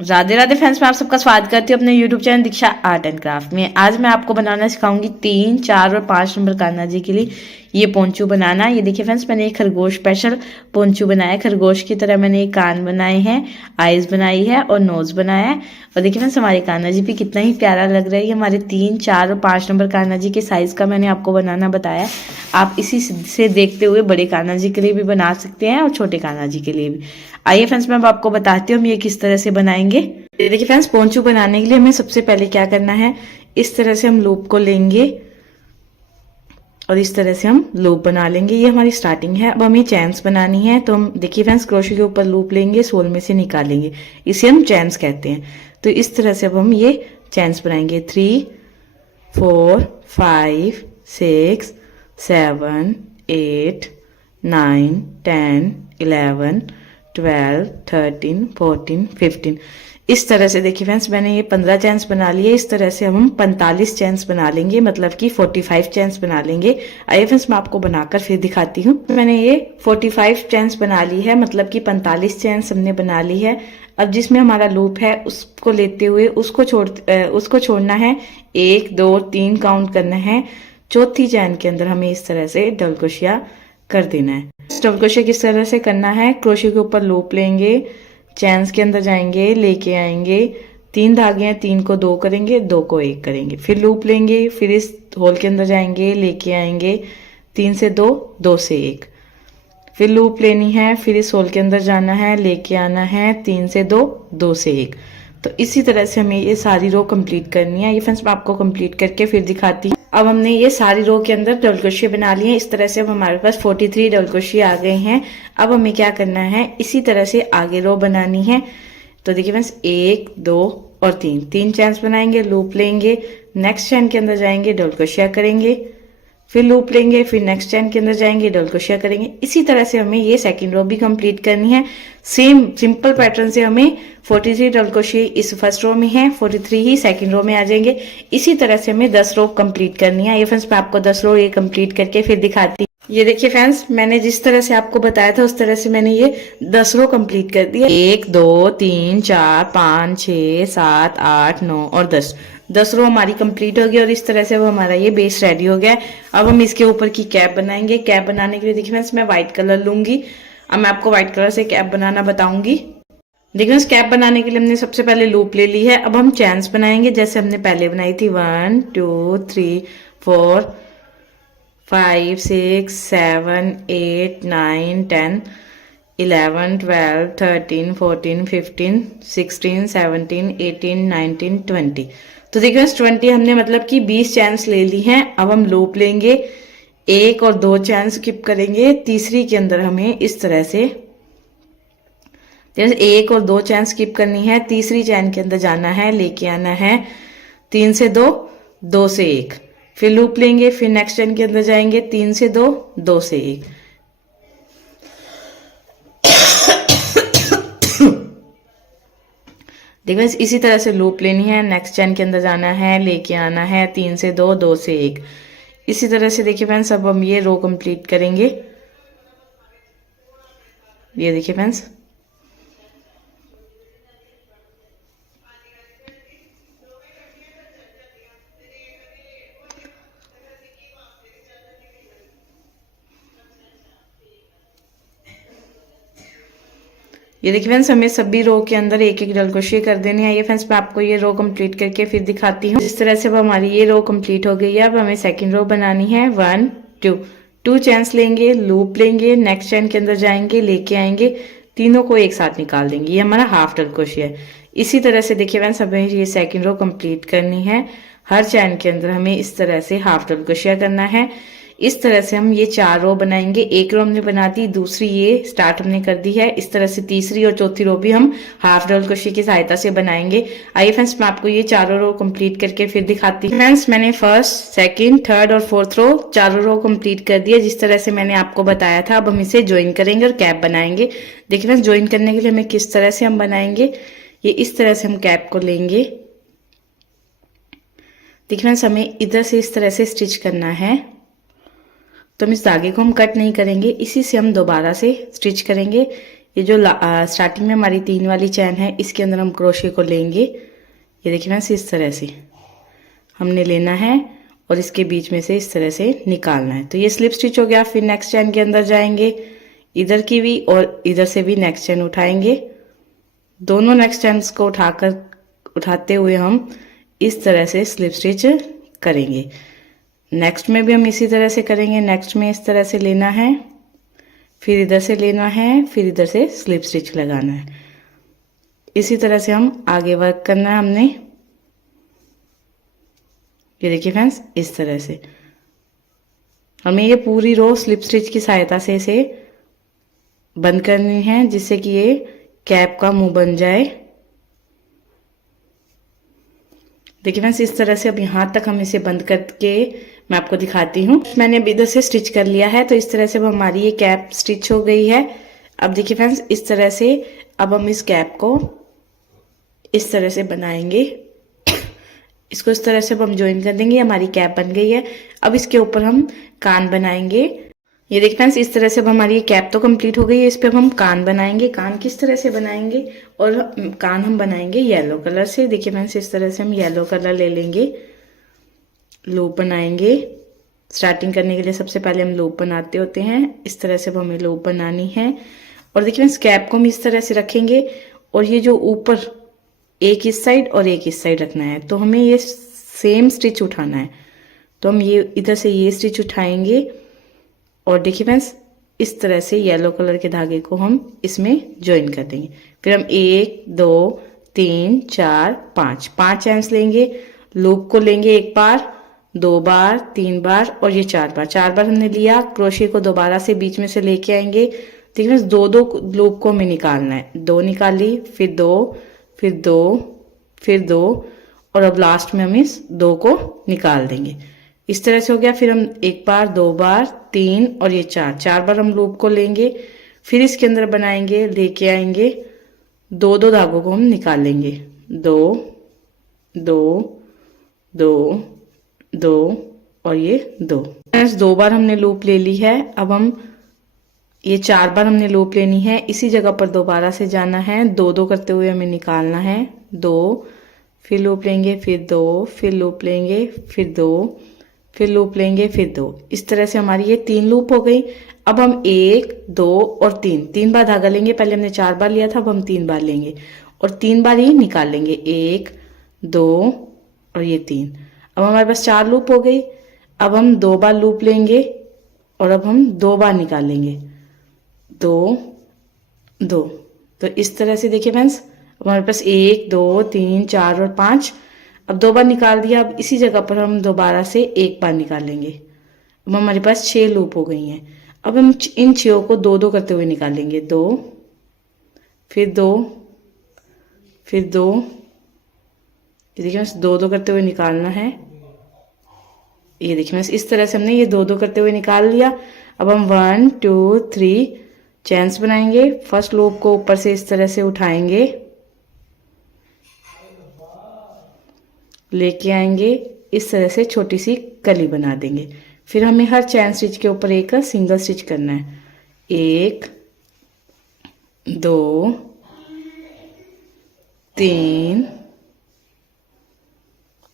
Radhe Radhe friends, मैं आप सबका स्वागत करती हूँ अपने YouTube channel Diksha art and craft में। आज मैं आपको बनाना सिखाऊंगी 3, 4 और 5 नंबर कान्हा जी के लिए ये पोंचू बनाना। ये देखिए फ्रेंड्स, मैंने एक खरगोश स्पेशल पोंचू बनाया है। खरगोश की तरह मैंने एक कान बनाए हैं, आईज बनाई है और नोज बनाया है। और देखिए फ्रेंड्स, हमारे कान्हा जी भी कितना ही प्यारा लग रहा है। ये हमारे 3, 4 और 5 नंबर कान्हा जी के साइज का मैंने आपको बनाना बताया। आप इसी से देखते हुए बड़े कान्हा जी के लिए भी बना सकते हैं और छोटे कान्हा जी के लिए भी। आइए फ्रेंड्स, मैं आपको बताती हूँ हम ये किस तरह से बनाएंगे। देखिए फ्रेंड्स, पोंचू बनाने के लिए हमें सबसे पहले क्या करना है, इस तरह से हम लूप को लेंगे और इस तरह से हम लूप बना लेंगे। ये हमारी स्टार्टिंग है। अब हमें चैन्स बनानी है, तो हम देखिए फ्रेंड्स, क्रोशे के ऊपर लूप लेंगे, सोल में से निकालेंगे, इसे हम चैन्स कहते हैं। तो इस तरह से अब हम ये चैन्स बनाएंगे। 3, 4, 5, 6, 7, 8, 9, 10, 11, 12, 13, 14, 15। इस तरह से देखिए फ्रेंड्स, मैंने ये 15 चैन्स बना लिए। इस तरह से हम 45 चैन्स बना लेंगे, मतलब कि 45 चैन्स बना लेंगे। आइए फ्रेंड्स, मैं आपको बनाकर फिर दिखाती हूँ। मैंने ये 45 चैन्स बना ली है, मतलब कि 45 चैन्स हमने बना ली है। अब जिसमें हमारा लूप है उसको लेते हुए उसको छोड़ना है। 1, 2, 3 काउंट करना है। चौथी चैन के अंदर हमें इस तरह से डबल क्रोशिया कर देना है। डबल क्रोशिया किस तरह से करना है, क्रोशिया के ऊपर लूप लेंगे, चैन्स के अंदर जाएंगे, लेके आएंगे, 3 धागे हैं, 3 को 2 करेंगे, 2 को 1 करेंगे, फिर लूप लेंगे, फिर इस होल के अंदर जाएंगे, लेके आएंगे, 3 से 2, 2 से 1, फिर लूप लेनी है, फिर इस होल के अंदर जाना है, लेके आना है, 3 से 2, 2 से 1। तो इसी तरह से हमें ये सारी रो कंप्लीट करनी है। ये फ्रेंड्स, मैं आपको कंप्लीट करके फिर दिखाती हूँ। अब हमने ये सारी रो के अंदर डबल क्रोशिया बना लिए हैं। इस तरह से अब हमारे पास 43 डबल क्रोशिया आ गए हैं। अब हमें क्या करना है, इसी तरह से आगे रो बनानी है। तो देखिए फ्रेंड्स, 1, 2 और 3 चैन्स बनाएंगे, लूप लेंगे, नेक्स्ट चैन के अंदर जाएंगे, डबल क्रोशिया करेंगे, फिर लूप लेंगे, फिर नेक्स्ट चैन के अंदर जाएंगे, डबल क्रोशिया करेंगे। इसी तरह से हमें ये सेकंड रो भी कंप्लीट करनी है। सेम सिंपल पैटर्न से हमें 43 डबल क्रोशिया इस फर्स्ट रो में है, 43 ही सेकंड रो में आ जाएंगे। इसी तरह से हमें 10 रो कंप्लीट करनी है। ये फ्रेंड्स, मैं आपको 10 रो ये कंप्लीट करके फिर दिखाती हूँ। ये देखिए फ्रेंड्स, मैंने जिस तरह से आपको बताया था उस तरह से मैंने ये 10 रो कंप्लीट कर दिया। 1, 2, 3, 4, 5, 6, 7, 8, 9 और 10 रो हमारी कंप्लीट हो गई। और इस तरह से वो हमारा ये बेस रेडी हो गया है। अब हम इसके ऊपर की कैप बनाएंगे। कैप बनाने के लिए देखिए फ्रेंड्स, मैं व्हाइट कलर लूंगी। अब मैं आपको व्हाइट कलर से कैप बनाना बताऊंगी। देखिए कैप बनाने के लिए हमने सबसे पहले लूप ले ली है। अब हम चैन्स बनाएंगे जैसे हमने पहले बनाई थी। 1, 2, 3, 4, 5, 6, 7, 8, 9, 10, 11, 12, 13, 14, 15, 16, 17, 18, 19, 20। तो देखिए 20 हमने मतलब कि 20 चैन्स ले ली हैं। अब हम लूप लेंगे, 1 और 2 चैन स्किप करेंगे, तीसरी के अंदर हमें इस तरह से जैसे 1 और 2 चैन स्किप करनी है, तीसरी चैन के अंदर जाना है, लेके आना है, 3 से 2, 2 से 1, फिर लूप लेंगे, फिर नेक्स्ट चैन के अंदर जाएंगे, 3 से 2, 2 से 1। देखो इसी तरह से लूप लेनी है, नेक्स्ट चैन के अंदर जाना है, लेके आना है, 3 से 2, 2 से 1। इसी तरह से देखिए फ्रेंड्स, अब हम ये रो कंप्लीट करेंगे। ये देखिए फ्रेंड्स, ये देखिए फ्रेंड्स, हमें सभी रो के अंदर एक एक डबल क्रोशिया कर देनी है। ये फ्रेंड्स, मैं आपको ये रो कंप्लीट करके फिर दिखाती हूँ। इस तरह से अब हमारी ये रो कंप्लीट हो गई है। अब हमें सेकंड रो बनानी है। 1, 2 चैन्स लेंगे, लूप लेंगे, नेक्स्ट चैन के अंदर जाएंगे, लेके आएंगे, तीनों को एक साथ निकाल देंगे। ये हमारा हाफ डबल क्रोशिया है। इसी तरह से देखिए फ्रेंड्स, हमें ये सेकंड रो कंप्लीट करनी है। हर चैन के अंदर हमें इस तरह से हाफ डबल क्रोशिया करना है। इस तरह से हम ये 4 रो बनाएंगे। एक रो हमने बना दी, दूसरी ये स्टार्ट हमने कर दी है। इस तरह से तीसरी और चौथी रो भी हम हाफ डबल क्रोशिया की सहायता से बनाएंगे। आइए फ्रेंड्स, मैं आपको ये चारों रो कंप्लीट करके फिर दिखाती हूँ। फ्रेंड्स, मैंने फर्स्ट, सेकंड, थर्ड और फोर्थ रो चारों रो कंप्लीट कर दिया जिस तरह से मैंने आपको बताया था। अब हम इसे ज्वाइन करेंगे और कैप बनाएंगे। देखिए फ्रेंड्स, ज्वाइन करने के लिए हमें किस तरह से हम बनाएंगे, ये इस तरह से हम कैप को लेंगे। देखिए फ्रेंड्स, हमें इधर से इस तरह से स्टिच करना है। तो हम इस धागे को हम कट नहीं करेंगे, इसी से हम दोबारा से स्टिच करेंगे। ये जो स्टार्टिंग में हमारी 3 वाली चैन है इसके अंदर हम क्रोशे को लेंगे। ये देखिए फ्रेंड्स, इस तरह से हमने लेना है और इसके बीच में से इस तरह से निकालना है। तो ये स्लिप स्टिच हो गया। फिर नेक्स्ट चैन के अंदर जाएंगे, इधर की भी और इधर से भी नेक्स्ट चैन उठाएंगे। दोनों नेक्स्ट चैन्स को उठाते हुए हम इस तरह से स्लिप स्टिच करेंगे। नेक्स्ट में भी हम इसी तरह से करेंगे। नेक्स्ट में इस तरह से लेना है, फिर इधर से लेना है, फिर इधर से स्लिप स्टिच लगाना है। इसी तरह से हम आगे वर्क करना है हमने। ये देखिए फ्रेंड्स, इस तरह से हमें ये पूरी रो स्लिप स्टिच की सहायता से इसे बंद करनी है, जिससे कि ये कैप का मुंह बन जाए। देखिए फ्रेंड्स, इस तरह से अब यहाँ तक हम इसे बंद करके मैं आपको दिखाती हूँ। मैंने अब इधर से स्टिच कर लिया है, तो इस तरह से अब हमारी ये कैप स्टिच हो गई है। अब देखिए फ्रेंड्स, इस तरह से अब हम इस कैप को इस तरह से बनाएंगे। इसको इस तरह से अब हम ज्वाइन कर देंगे। हमारी कैप बन गई है। अब इसके ऊपर हम कान बनाएंगे। ये देखिए फ्रेंड्स, इस तरह से अब हमारी ये कैप तो कंप्लीट हो गई है। इस पे अब हम कान बनाएंगे। कान किस तरह से बनाएंगे, और कान हम बनाएंगे येलो कलर से। देखिए फ्रेंड्स, इस तरह से हम येलो कलर ले लेंगे, लूप बनाएंगे। स्टार्टिंग करने के लिए सबसे पहले हम लूप बनाते होते हैं। इस तरह से अब हमें लूप बनानी है। और देखिए फ्रेंड्स, कैप को हम इस तरह से रखेंगे और ये जो ऊपर एक इस साइड और एक इस साइड रखना है। तो हमें ये सेम स्टिच उठाना है। तो हम ये इधर से ये स्टिच उठाएंगे और देखिए फ्रेंड्स, इस तरह से येलो कलर के धागे को हम इसमें ज्वाइन कर देंगे। फिर हम 1 2 3 4 5 चैन्स लेंगे। लूप को लेंगे 1 बार, 2 बार, 3 बार और ये 4 बार। 4 बार हमने लिया। क्रोशे को दोबारा से बीच में से लेके आएंगे। देखिए फ्रेंड्स, 2 लूप को हमें निकालना है। 2 निकाल ली, फिर 2, फिर 2, फिर 2 और अब लास्ट में हम इस 2 को निकाल देंगे। इस तरह से हो गया। फिर हम 1 बार, 2 बार, 3 और ये 4 बार हम लूप को लेंगे। फिर इसके अंदर बनाएंगे, लेके आएंगे। 2 धागों को हम निकाल लेंगे। 2 2 2 2 और ये 2। 2 बार हमने लूप ले ली है। अब हम ये 4 बार हमने लूप लेनी है। इसी जगह पर दोबारा से जाना है। 2 करते हुए हमें निकालना है। 2, फिर लूप लेंगे, फिर 2, फिर लूप लेंगे, फिर 2, फिर लूप लेंगे, फिर 2। इस तरह से हमारी ये 3 लूप हो गई। अब हम 1 2 और 3 बार धागा लेंगे। पहले हमने 4 बार लिया था, अब हम 3 बार लेंगे और 3 बार ही निकाल लेंगे। 1 2 और ये 3। अब हमारे पास 4 लूप हो गई। अब हम 2 बार लूप लेंगे और अब हम 2 बार निकाल लेंगे। 2 2। तो इस तरह से देखिए फ्रेंड्स, हमारे पास 1 2 3 4 और 5। अब 2 बार निकाल दिया। अब इसी जगह पर हम दोबारा से 1 बार निकाल लेंगे। अब हमारे पास 6 लूप हो गई हैं। अब हम इन 6 को 2 करते हुए निकाल लेंगे। 2, फिर 2, फिर 2। देखिए बस 2 करते हुए निकालना है। ये देखिए बस इस तरह से हमने ये 2 करते हुए निकाल लिया। अब हम 1 2 3 चैन्स बनाएंगे। फर्स्ट लूप को ऊपर से इस तरह से उठाएंगे, लेके आएंगे। इस तरह से छोटी सी कली बना देंगे। फिर हमें हर चैन स्टिच के ऊपर एक सिंगल स्टिच करना है। 1 2 3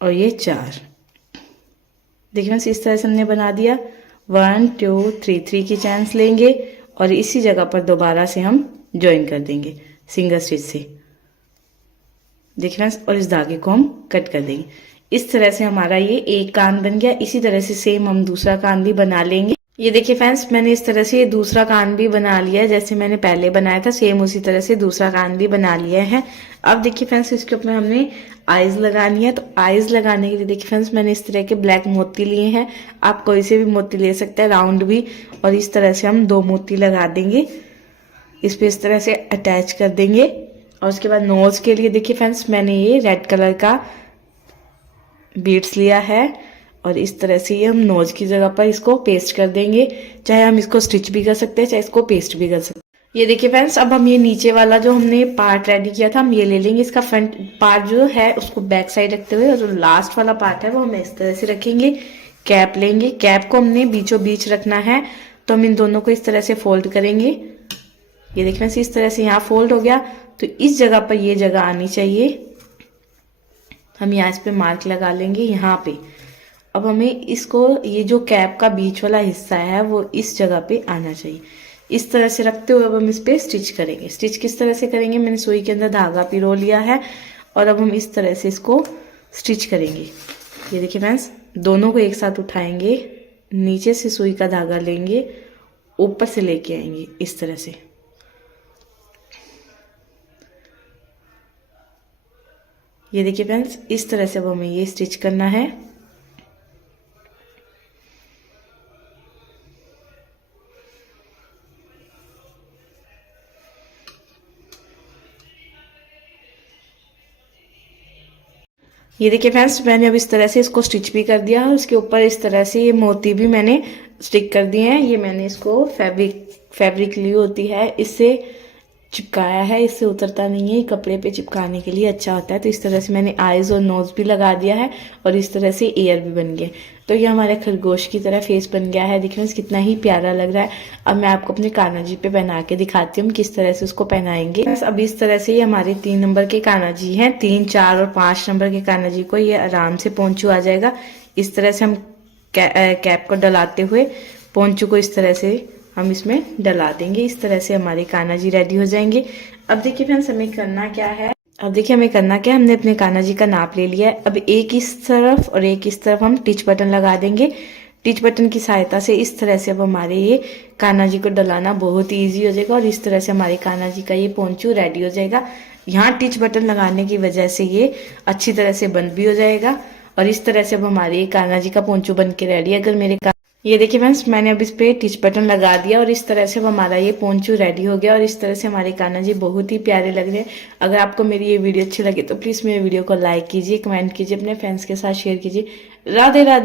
और ये 4। देखिए बस इस तरह से हमने बना दिया। 1 2 3 की चैन्स लेंगे और इसी जगह पर दोबारा से हम ज्वाइन कर देंगे सिंगल स्टिच से। देखिए फ्रेंड्स, और इस धागे को हम कट कर देंगे। इस तरह से हमारा ये एक कान बन गया। इसी तरह से सेम हम दूसरा कान भी बना लेंगे। ये देखिए फ्रेंड्स, मैंने इस तरह से दूसरा कान भी बना लिया है। जैसे मैंने पहले बनाया था सेम उसी तरह से दूसरा कान भी बना लिया है। अब देखिए फ्रेंड्स, इसके ऊपर हमने आईज लगानी है। तो आईज लगाने के लिए देखिए फ्रेंड्स, मैंने इस तरह के ब्लैक मोती लिए हैं। आप कोई से भी मोती ले सकते हैं, राउंड भी। और इस तरह से हम 2 मोती लगा देंगे। इस पे इस तरह से अटैच कर देंगे। और उसके बाद नोज के लिए देखिए फ्रेंड्स, मैंने ये रेड कलर का बीड्स लिया है और इस तरह से ये हम नोज की जगह पर इसको पेस्ट कर देंगे। चाहे हम इसको स्टिच भी कर सकते हैं, चाहे इसको पेस्ट भी कर सकते हैं। ये देखिए फ्रेंड्स, अब हम ये नीचे वाला जो हमने पार्ट रेडी किया था हम ये ले लेंगे। इसका फ्रंट पार्ट जो है उसको बैक साइड रखते हुए और जो लास्ट वाला पार्ट है वो हम इस तरह से रखेंगे। कैप लेंगे, कैप को हमने बीचों बीच रखना है। तो हम इन दोनों को इस तरह से फोल्ड करेंगे ये देखिए फ्रेंड्स, इस तरह से यहाँ फोल्ड हो गया। तो इस जगह पर ये जगह आनी चाहिए, हम यहाँ इस पे मार्क लगा लेंगे यहाँ पे। अब हमें इसको, ये जो कैप का बीच वाला हिस्सा है वो इस जगह पे आना चाहिए। इस तरह से रखते हुए अब हम इस पे स्टिच करेंगे। स्टिच किस तरह से करेंगे, मैंने सुई के अंदर धागा पिरो लिया है और अब हम इस तरह से इसको स्टिच करेंगे। ये देखिए फ्रेंड्स, दोनों को एक साथ उठाएंगे, नीचे से सुई का धागा लेंगे, ऊपर से लेके आएंगे इस तरह से। ये देखिए फ्रेंड्स, इस तरह से अब हमें ये स्टिच करना है। ये देखिए फ्रेंड्स, मैंने अब इस तरह से इसको स्टिच भी कर दिया है। उसके ऊपर इस तरह से ये मोती भी मैंने स्टिक कर दिए हैं। ये मैंने इसको फैब्रिक ली होती है, इससे चिपकाया है, इससे उतरता नहीं है। ये कपड़े पे चिपकाने के लिए अच्छा होता है। तो इस तरह से मैंने आईज और नोज भी लगा दिया है और इस तरह से ईयर भी बन गए। तो ये हमारे खरगोश की तरह फेस बन गया है। देखिए कितना ही प्यारा लग रहा है। अब मैं आपको अपने कान्हा जी पे पहना के दिखाती हूँ किस तरह से उसको पहनाएंगे। अब इस तरह से ये हमारे 3 नंबर के कान्हा जी हैं। 3, 4 और 5 नंबर के कान्हा जी को ये आराम से पोंचू आ जाएगा। इस तरह से हम कैप को डलाते हुए पोंचू को इस तरह से हम इसमें डला देंगे। इस तरह से हमारे कान्हा जी रेडी हो जाएंगे। अब देखिए फ्रेंड्स, हमें करना क्या है, हमने अपने कान्हा जी का नाप ले लिया है। अब एक इस तरफ और एक इस तरफ हम टिच बटन लगा देंगे। टिच बटन की सहायता से इस तरह से अब हमारे ये कान्हा जी को डलाना बहुत ही ईजी हो जाएगा और इस तरह से हमारे कान्हा जी का ये पोंचू रेडी हो जाएगा। यहाँ टिच बटन लगाने की वजह से ये अच्छी तरह से बंद भी हो जाएगा और इस तरह से अब हमारे कान्हा जी का पोंचू बन के रेडी है। अगर मेरे ये देखिए फ्रेंड्स, मैंने अब इस पे टिच बटन लगा दिया और इस तरह से अब हमारा ये पोंचू रेडी हो गया और इस तरह से हमारे कान्हा जी बहुत ही प्यारे लग रहे हैं। अगर आपको मेरी ये वीडियो अच्छी लगे तो प्लीज़ मेरे वीडियो को लाइक कीजिए, कमेंट कीजिए, अपने फ्रेंड्स के साथ शेयर कीजिए। राधे राधे।